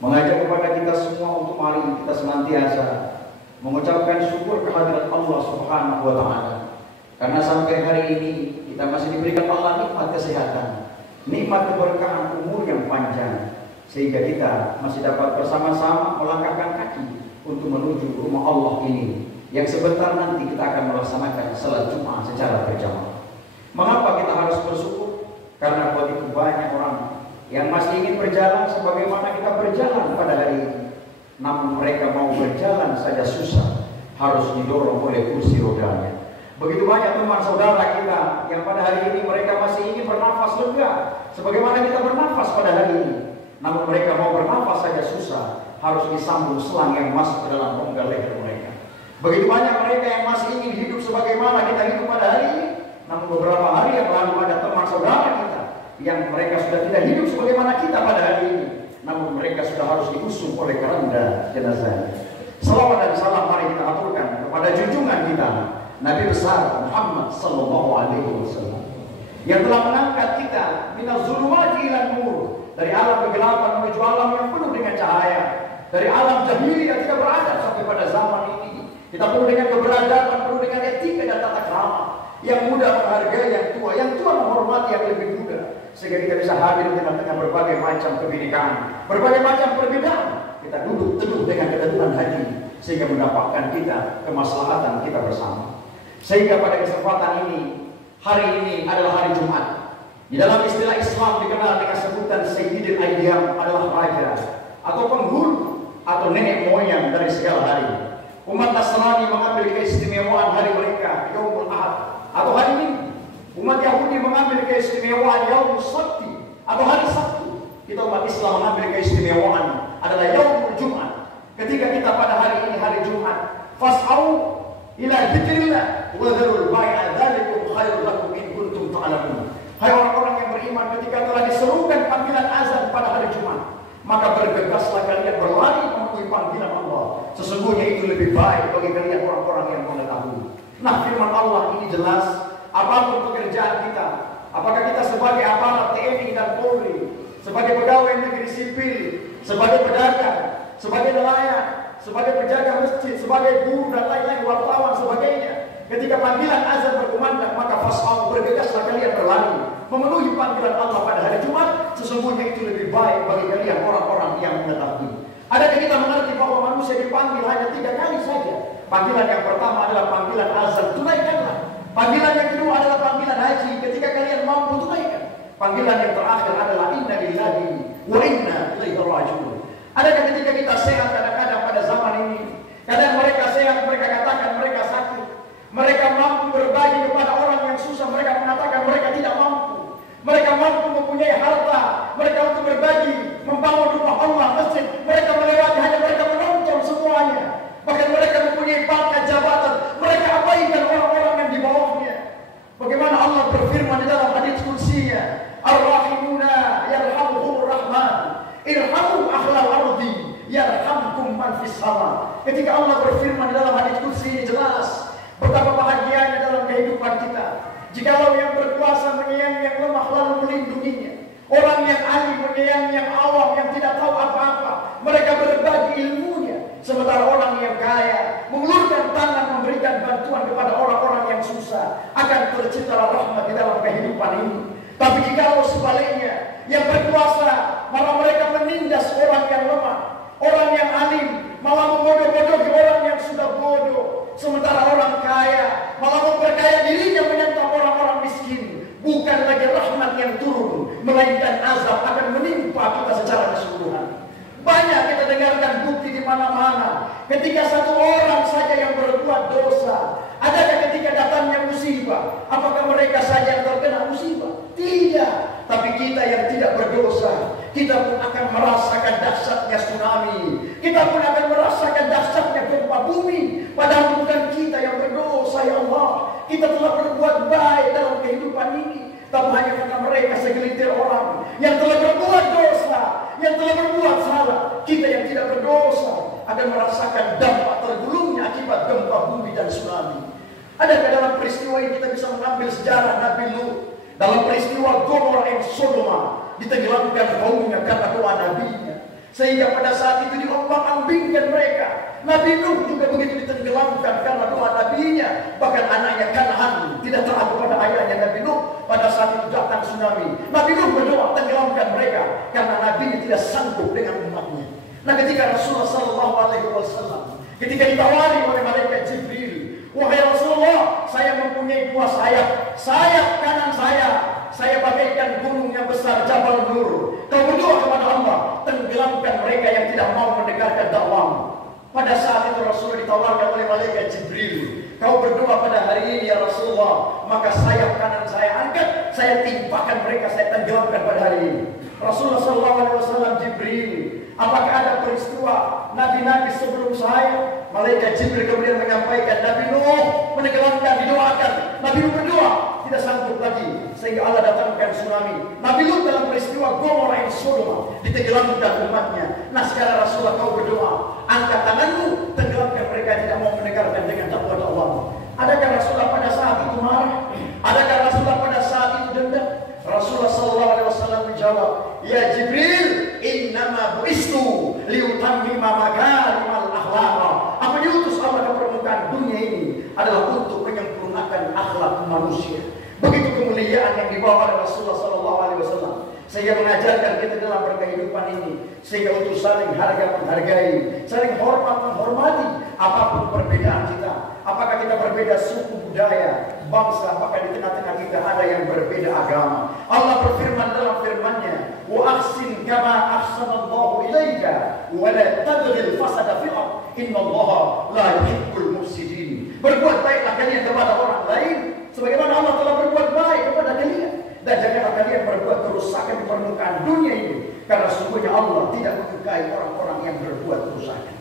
mengajak kepada kita semua untuk mari kita senantiasa mengucapkan syukur kehadirat Allah Subhanahu wa Ta'ala, karena sampai hari ini kita masih diberikan Allah nikmat kesehatan, nikmat keberkahan umur yang panjang, sehingga kita masih dapat bersama-sama melangkahkan kaki untuk menuju rumah Allah ini, yang sebentar nanti kita akan melaksanakan salat Jumat secara berjamaah. Mengapa kita harus bersyukur? Karena begitu banyak orang yang masih ingin berjalan sebagaimana kita berjalan pada hari ini, namun mereka mau berjalan saja susah, harus didorong oleh kursi rodanya. Begitu banyak teman saudara kita yang pada hari ini mereka masih ingin bernafas lega sebagaimana kita bernafas pada hari ini, namun mereka mau bernafas saja susah, harus disambung selang yang masuk ke dalam rongga leher mereka. Begitu banyak mereka yang masih ingin hidup sebagaimana kita hidup pada hari ini, namun beberapa hari yang lalu ada teman saudara kita yang mereka sudah tidak hidup sebagaimana kita pada hari ini, namun mereka sudah harus diusung oleh keranda jenazah. Salawat dan salam mari kita aturkan kepada junjungan kita Nabi besar Muhammad sallallahu alaihi wasallam, yang telah mengangkat kita minaz zulumati ilan nur, dari alam kegelapan menuju alam yang penuh dengan cahaya, dari alam jahiliyah tidak beradab sampai pada zaman ini. Kita penuh dengan keberadaban, penuh dengan etika dan tata krama, yang muda menghargai yang tua menghormati yang lebih muda, sehingga kita bisa hadir di tengah-tengah berbagai macam kebinekaan, berbagai macam perbedaan. Kita duduk teduh dengan keteduhan hati, sehingga mendapatkan kita kemaslahatan kita bersama. Sehingga pada kesempatan ini, hari ini adalah hari Jumat. Di dalam istilah Islam dikenal dengan sebutan Sayyidil Ayyam, adalah raja atau penghulu atau nenek moyang dari segala hari. Umat Nasrani mengambil keistimewaan hari mereka Yaumul Ahad atau hari Minggu. Umat Yahudi mengambil keistimewaan Yaumul Sabti atau hari Sabtu. Kita umat Islam mengambil keistimewaan adalah Yaumul Jumat. Ketika kita pada hari ini hari Jumat, fas'au ila dzikrillah wa dzarul bai'a dzalikum khairul lakum in kuntum ta'lamun. Hai orang-orang yang beriman, ketika telah diserukan panggilan azan pada hari Jumat, maka bergegaslah kalian berlari memenuhi panggilan Allah. Sesungguhnya itu lebih baik bagi kalian orang-orang yang mengetahui. Nah, firman Allah ini jelas. Apapun pekerjaan kita, apakah kita sebagai aparat TNI dan Polri, sebagai pegawai negeri sipil, sebagai pedagang, sebagai nelayan, sebagai penjaga masjid, sebagai guru dan lain-lain, wartawan sebagainya, ketika panggilan azan berkumandang, maka fas'au, bergegaslah kalian berlari memenuhi panggilan Allah pada hari Jumat. Sesungguhnya itu lebih baik bagi kalian orang-orang yang mengetahui. Adakah kita mengerti bahwa manusia dipanggil hanya 3 kali saja? Panggilan yang pertama adalah panggilan azan, tunaikanlah. Panggilan yang kedua adalah panggilan haji, ketika kalian mampu tunaikan. Panggilan yang terakhir adalah inna lillahi wa inna ilaihi raji'un. Adakah ketika kita sehat kadang-kadang pada zaman ini, kadang mereka sehat, mereka katakan mereka sakit, mereka mampu berbagi kepada orang yang susah, mereka mengatakan mereka tidak mampu. Mereka mampu mempunyai harta, mereka untuk berbagi, membangun rumah Allah, masjid, mereka melewati, hanya mereka menonton semuanya. Bahkan mereka mempunyai pangkat jabatan, mereka abaikan orang-orang yang di bawahnya. Bagaimana Allah berfirman di dalam hadits qudsinya, Ar-Rahimuna yarhamuhumur Rahman, irhamu akhlal ardi yarhamkum man fis sama. Ketika Allah berfirman di dalam hadits qudsi ini jelas betapa bahagianya dalam kehidupan kita jikalau yang berkuasa menyayangi yang lemah lalu melindunginya. Orang yang alim menyayangi yang awam yang tidak tahu apa-apa, mereka berbagi ilmunya. Sementara orang yang kaya mengulurkan tangan memberikan bantuan kepada orang-orang yang susah, akan tercipta rahmat di dalam kehidupan ini. Tapi jikalau sebaliknya, yang berkuasa malah mereka menindas orang yang lemah, orang yang alim malah membodoh-bodohi orang yang sudah bodoh. Sementara orang kaya malah memperkaya dirinya menentang orang-orang miskin. Bukan lagi rahmat yang turun, melainkan azab akan menimpa kita secara keseluruhan. Banyak kita dengarkan bukti di mana-mana. Ketika satu orang saja yang berbuat dosa, adakah ketika datangnya musibah, apakah mereka saja yang terkena musibah? Tidak. Tapi kita yang tidak berdosa, kita pun akan merasakan dahsyatnya tsunami. Kita pun akan merasakan dahsyatnya gempa bumi. Padahal bukan kita yang berdosa, ya Allah. Kita telah berbuat baik dalam kehidupan ini. Tapi hanya karena mereka segelintir orang yang telah berbuat dosa, yang telah berbuat salah. Kita yang tidak berdosa akan merasakan dampak tergulungnya akibat gempa bumi dan tsunami. Adakah dalam peristiwa ini kita bisa mengambil sejarah Nabi Lut? Dalam peristiwa Gomorrah dan Sodoma, ditenggelamkan kaumnya karena doa nabinya. Sehingga pada saat itu diombang-ambingkan mereka. Nabi Nuh juga begitu ditenggelamkan karena doa nabinya. Bahkan anaknya Kan'an tidak taat kepada ayahnya Nabi Nuh. Pada saat itu datang tsunami. Nabi Nuh berdoa tenggelamkan mereka karena nabinya tidak sanggup dengan umatnya. Nah, ketika Rasulullah SAW ketika ditawari oleh malaikat Jibril, wahai Rasulullah, saya mempunyai dua sayap. Sayap kanan saya bagaikan gunung yang besar Jabal Nur. Kau berdoa kepada Allah, tenggelamkan mereka yang tidak mau mendengarkan dakwahmu. Pada saat itu Rasulullah ditawarkan oleh malaikat Jibril, kau berdoa pada hari ini ya Rasulullah, maka sayap kanan saya angkat, saya timpakan mereka, saya tenggelamkan pada hari ini. Rasulullah SAW, Jibril, apakah ada peristiwa nabi-nabi sebelum saya? Malaikat Jibril kemudian menyampaikan, Nabi Nuh menenggelamkan, didoakan. Nabi Nuh berdoa, tidak sanggup lagi, sehingga Allah datangkan tsunami. Nabi Nuh dalam peristiwa Gomorrah dan Sodom ditenggelamkan umatnya. Nah, sekarang Rasulullah kau berdoa, angkat tanganmu, tenggelamkan mereka yang tidak mau mendengarkan dengan dakwah-dakwahmu. Adakah Rasulullah pada saat itu marah? Adakah Rasulullah pada saat itu dendam? Rasulullah SAW menjawab, ya Jibril, innama bu'istu liutammima makarimal akhlaq. Apa diutus Allah ke permukaan dunia ini adalah untuk menyempurnakan akhlak manusia. Begitu kemuliaan yang dibawa oleh Rasulullah SAW, sehingga mengajarkan kita dalam berkehidupan ini, sehingga untuk saling harga menghargai, saling hormat menghormati apapun perbedaan kita. Apakah kita berbeda suku, budaya, bangsa, apakah di tengah-tengah kita ada yang berbeda agama. Allah berfirman dalam firman-Nya, wa ahsin kama ahsanallahu ilaika wa la tabghil fasada fil ard innallaha la yuhibbul mufsidin. Berbuat baiklah kalian kepada orang lain sebagaimana Allah telah berbuat baik kepada kalian, dan janganlah kalian berbuat kerusakan di permukaan dunia ini, karena sungguhnya Allah tidak menyukai orang-orang yang berbuat kerusakan.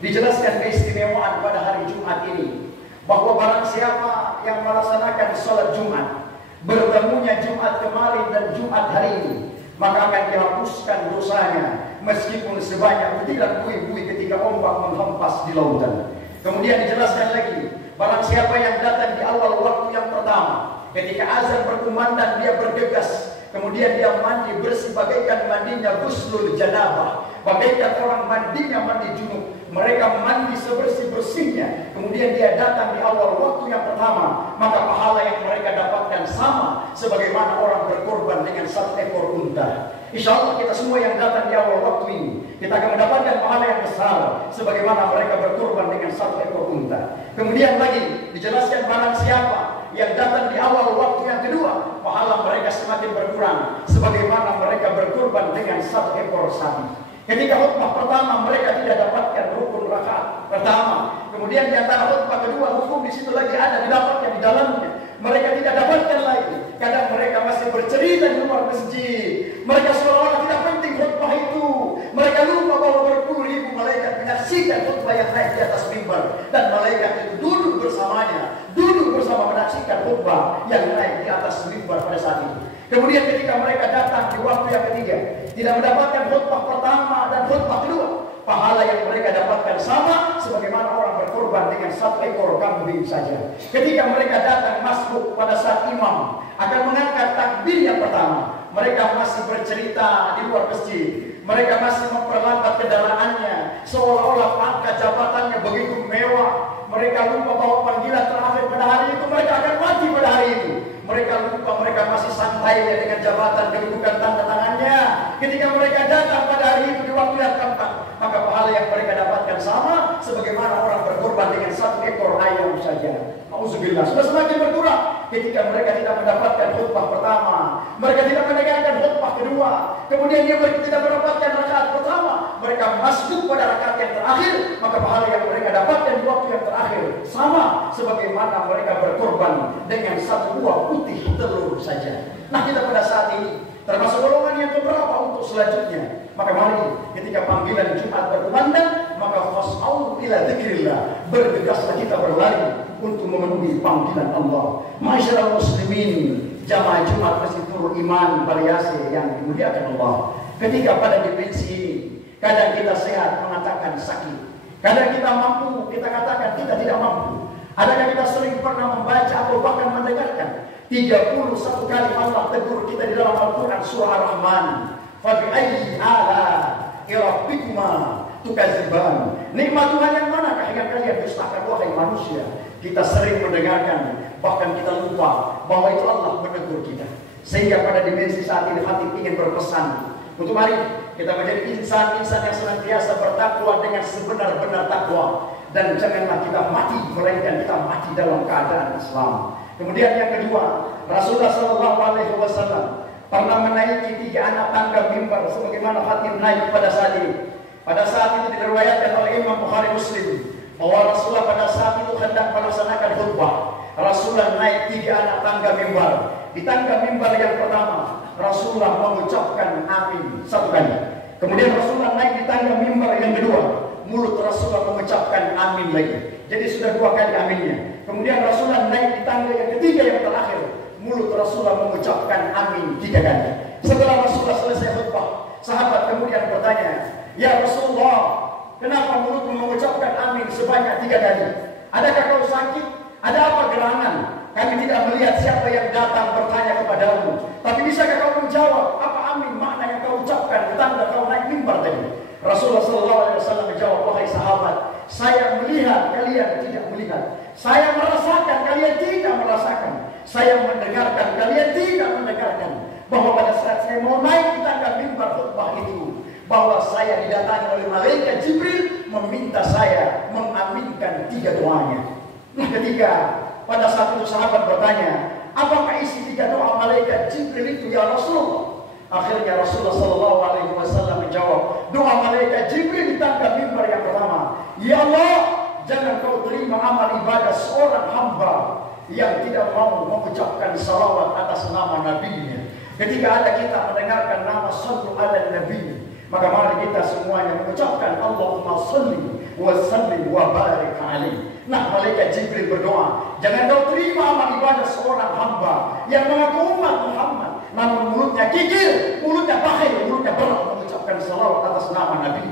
Dijelaskan keistimewaan pada hari Jumat ini, bahwa barang siapa yang melaksanakan sholat Jumat, bertemunya Jumat kemarin dan Jumat hari ini, maka akan dihapuskan dosanya meskipun sebanyak butiran bui-bui ketika ombak menghempas di lautan. Kemudian dijelaskan lagi, barang siapa yang datang di awal waktu yang pertama, ketika azan berkumandang dia bergegas, kemudian dia mandi bersih bagaikan mandinya ghuslul janabah, bagaikan orang mandinya mandi junub. Mereka mandi sebersih-bersihnya, kemudian dia datang di awal waktu yang pertama, maka pahala yang mereka dapatkan sama sebagaimana orang berkorban dengan satu ekor unta. Insya Allah kita semua yang datang di awal waktu ini, kita akan mendapatkan pahala yang besar sebagaimana mereka berkorban dengan satu ekor unta. Kemudian lagi dijelaskan, barang siapa yang datang di awal waktu yang kedua, pahala mereka semakin berkurang sebagaimana mereka berkorban dengan satu ekor sapi. Ketika khutbah pertama mereka tidak dapatkan rukun rakaat pertama, kemudian di antara khutbah kedua hukum di situ lagi ada didapatkan di dalamnya, mereka tidak dapatkan lagi. Kadang mereka masih bercerita di luar masjid, mereka seolah-olah tidak penting khutbah itu. Mereka lupa bahwa berpuluh-ribu malaikat menyaksikan khutbah yang naik di atas mimbar, dan malaikat itu duduk bersamanya, duduk bersama menyaksikan khutbah yang naik di atas mimbar pada saat itu. Kemudian ketika mereka datang di waktu yang ketiga, tidak mendapatkan khutbah pertama dan khutbah kedua, pahala yang mereka dapatkan sama sebagaimana orang berkorban dengan satu ekor kambing saja. Ketika mereka datang masuk pada saat imam akan mengangkat takbir yang pertama, mereka masih bercerita di luar masjid. Mereka masih memperlambat kendaraannya, seolah-olah pangkat jabatannya begitu mewah. Mereka lupa bahwa panggilan terakhir pada hari itu mereka akan mati pada hari itu. Mereka lupa mereka masih santai dengan jabatan, kedudukan tanda tangannya. Ketika mereka datang pada hari itu di waktu yang keempat, maka pahala yang mereka dapatkan sama sebagaimana orang berkorban dengan satu ekor ayam saja. Auzubillah, sudah semakin berkurang. Ketika mereka tidak mendapatkan khutbah pertama, mereka tidak mendengarkan khutbah kedua, kemudian mereka tidak mendapatkan rakaat pertama, mereka masuk pada rakaat yang terakhir, maka pahala yang mereka dapatkan di waktu yang terakhir sama sebagaimana mereka berkorban dengan satu buah putih telur saja. Nah, kita pada saat ini termasuk golongan yang beberapa untuk selanjutnya. Maka mari ketika panggilan Jumat berkumandang, maka fas'au ila dzikrillah, bergegaslah kita berlari untuk memenuhi panggilan Allah. Masyaallah muslimin, jamaah Jumat Masjid Nurul Iman Bariase yang dimuliakan Allah. Ketika pada dimensi ini, kadang kita sehat mengatakan sakit, kadang kita mampu kita katakan kita tidak mampu. Adakah kita sering pernah membaca atau bahkan mendengarkan 31 kali Allah tegur kita di dalam Al-Quran surah Ar-Rahman, fa bi ayyi ala rabbikuma tukadziban. Nikmat Tuhan yang manakah yang kalian dustakan wahai manusia? Kita sering mendengarkan, bahkan kita lupa bahwa itu Allah menegur kita. Sehingga pada dimensi saat ini hati ingin berpesan untuk mari kita menjadi insan-insan yang senantiasa bertakwa dengan sebenar-benar takwa, dan janganlah kita mati melainkan kita mati dalam keadaan Islam. Kemudian yang kedua, Rasulullah SAW pernah menaiki 3 anak tangga mimbar sebagaimana khatib naik pada saat ini. Pada saat itu diriwayatkan oleh Imam Bukhari Muslim bahwa Rasulullah pada saat itu hendak melaksanakan khutbah. Rasulullah naik 3 anak tangga mimbar. Di tangga mimbar yang pertama, Rasulullah mengucapkan amin 1 kali. Kemudian Rasulullah naik di tangga mimbar yang kedua, mulut Rasulullah mengucapkan amin lagi. Jadi sudah 2 kali aminnya. Kemudian Rasulullah naik di tangga yang ketiga yang terakhir, mulut Rasulullah mengucapkan amin 3 kali. Setelah Rasulullah selesai khutbah, sahabat kemudian bertanya, "Ya Rasulullah, kenapa mulutmu mengucapkan amin sebanyak 3 kali? Adakah kau sakit? Ada apa gerangan? Kami tidak melihat siapa yang datang bertanya kepadamu. Tapi bisakah kau menjawab apa amin makna yang kau ucapkan tanda kau naik mimbar tadi?" Rasulullah SAW menjawab, "Wahai sahabat, saya melihat, kalian tidak melihat. Saya merasakan, kalian tidak merasakan. Saya mendengarkan, kalian tidak mendengarkan. Bahwa pada saat saya mau naik di tangga mimbar khutbah itu, bahwa saya didatangi oleh malaikat Jibril meminta saya mengaminkan 3 doanya." Nah, ketika pada saat itu sahabat bertanya, "Apakah isi 3 doa malaikat Jibril itu ya Rasulullah?" Akhirnya Rasulullah SAW menjawab, doa malaikat Jibril di tangga mimbar yang pertama, "Ya Allah, jangan kau terima amal ibadah seorang hamba yang tidak mau mengucapkan salawat atas nama Nabi-Nya." Ketika ada kita mendengarkan nama sallu ala Nabi, maka mari kita semuanya mengucapkan Allahumma salli wa sallim wa barik alaihi. Nah, malaikat Jibril berdoa, jangan kau terima amal ibadah seorang hamba yang mengaku umat Muhammad, namun mulutnya kikir, mulutnya bakhil, mulutnya berat mengucapkan salawat atas nama Nabi.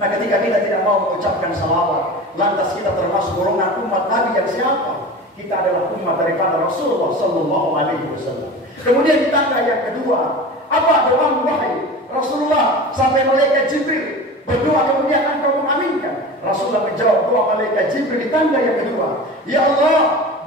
Nah, ketika kita tidak mau mengucapkan salawat, lantas kita termasuk golongan umat Nabi yang siapa? Kita adalah umat daripada Rasulullah SAW. Kemudian di tangga yang kedua, apa doa wahai Rasulullah sampai malaikat Jibril berdoa kemudian engkau mengaminkan? Rasulullah menjawab doa malaikat Jibril di tangga yang kedua, "Ya Allah,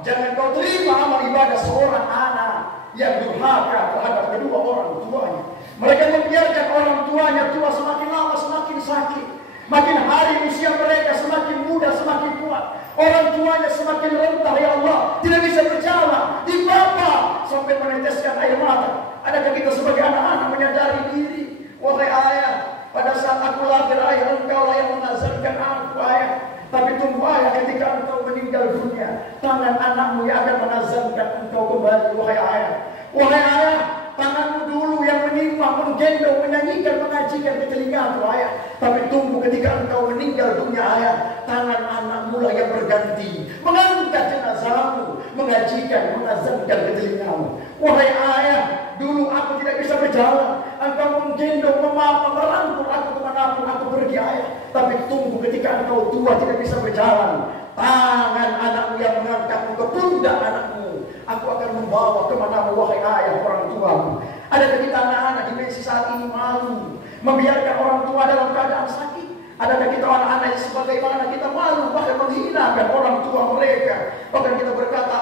jangan kau terima amal ibadah seorang anak yang durhaka terhadap kedua orang tuanya. Mereka membiarkan orang tuanya tua semakin lama semakin sakit. Makin hari usia mereka semakin muda semakin kuat. Orang tuanya semakin rentah, ya Allah, tidak bisa berjalan, dibapa sampai meneteskan air mata. Adakah kita sebagai anak-anak menyadari diri? Wahai ayah, pada saat aku lahir ayah, engkau lah yang menazarkan aku ayah. Tapi tunggu ayah, ketika engkau meninggal dunia, tangan anakmu yang akan menazarkan engkau kembali. Wahai ayah, wahai ayah, tanganmu dulu yang menimpa, menggendong, menyanyikan, mengajikan ke telingamu ayah. Tapi tunggu ketika engkau meninggal dunia ayah, tangan anakmu lah yang berganti, mengangkat jenazahmu, mengajikan, menazarkan ke telingamu. Wahai ayah, dulu aku tidak bisa berjalan, engkau menggendong, memapa, merangkul aku kemanapun aku pergi ayah. Tapi tunggu ketika engkau tua tidak bisa berjalan, tangan anakmu yang mengangkatmu ke pundak anakmu, aku akan membawa kemana wahai ayah orang tuamu. Adakah kita anak-anak di dimensi saat ini malu membiarkan orang tua dalam keadaan sakit? Adakah kita anak-anak yang sebagaimana kita malu bahkan menghinakan orang tua mereka? Bahkan kita berkata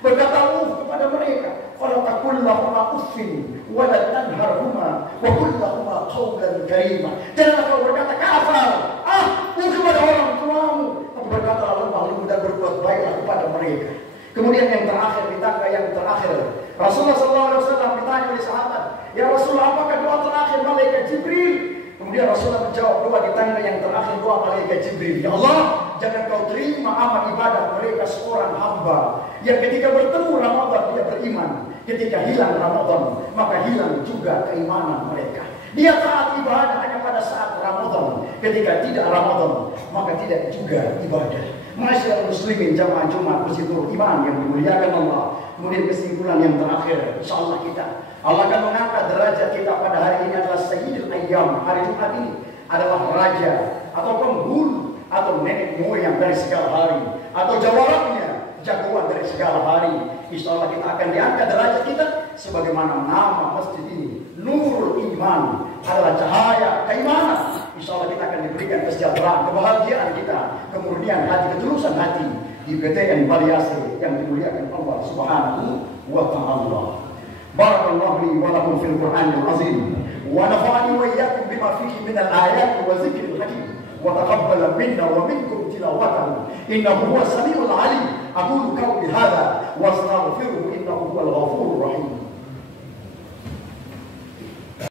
kepada mereka, "Fala taqul lahuma uffin wa la tanharhuma wa qul lahuma qawlan karima." Janganlah kau berkata kafir, kepada orang tuamu, tapi berkatalah lemah lembut dan berbuat baiklah kepada mereka. Kemudian yang terakhir, di tangga yang terakhir, Rasulullah SAW ditanya oleh sahabat, "Ya Rasulullah, apakah doa terakhir malaikat Jibril?" Kemudian Rasulullah menjawab doa di tangga yang terakhir, doa malaikat Jibril, "Ya Allah, jangan kau terima amal ibadah mereka seorang hamba yang ketika bertemu Ramadan dia beriman, ketika hilang Ramadan maka hilang juga keimanan mereka. Dia taat ibadah hanya pada saat Ramadan, ketika tidak Ramadan maka tidak juga ibadah." Masyaallah muslimin jamaah Jumat Masjid Iman yang dimuliakan Allah. Kemudian kesimpulan yang terakhir, insyaallah Allah akan mengangkat derajat kita pada hari ini adalah Sayyidul Ayyam. Hari Jumat ini adalah raja atau penghulu atau nenek moyang dari segala hari, atau jawabannya jagoan dari segala hari. Insyaallah kita akan diangkat derajat kita sebagaimana nama masjid ini, Nurul Iman, adalah cahaya keimanan. insya Allah kita akan diberikan kesejahteraan, kebahagiaan kita, kemurnian hati, ketulusan hati di PTN Bali Asri yang dimuliakan Allah Subhanahu wa Ta'ala. Barakallahu li wa lakum fil Qur'anil azim wa nafa'ani wa iyyakum bima fihi min al-ayat wa dzikril hakim wa taqabbala minna wa minkum tilawatahu innahu huwas samiul alim. Aqulu qawli hadha wa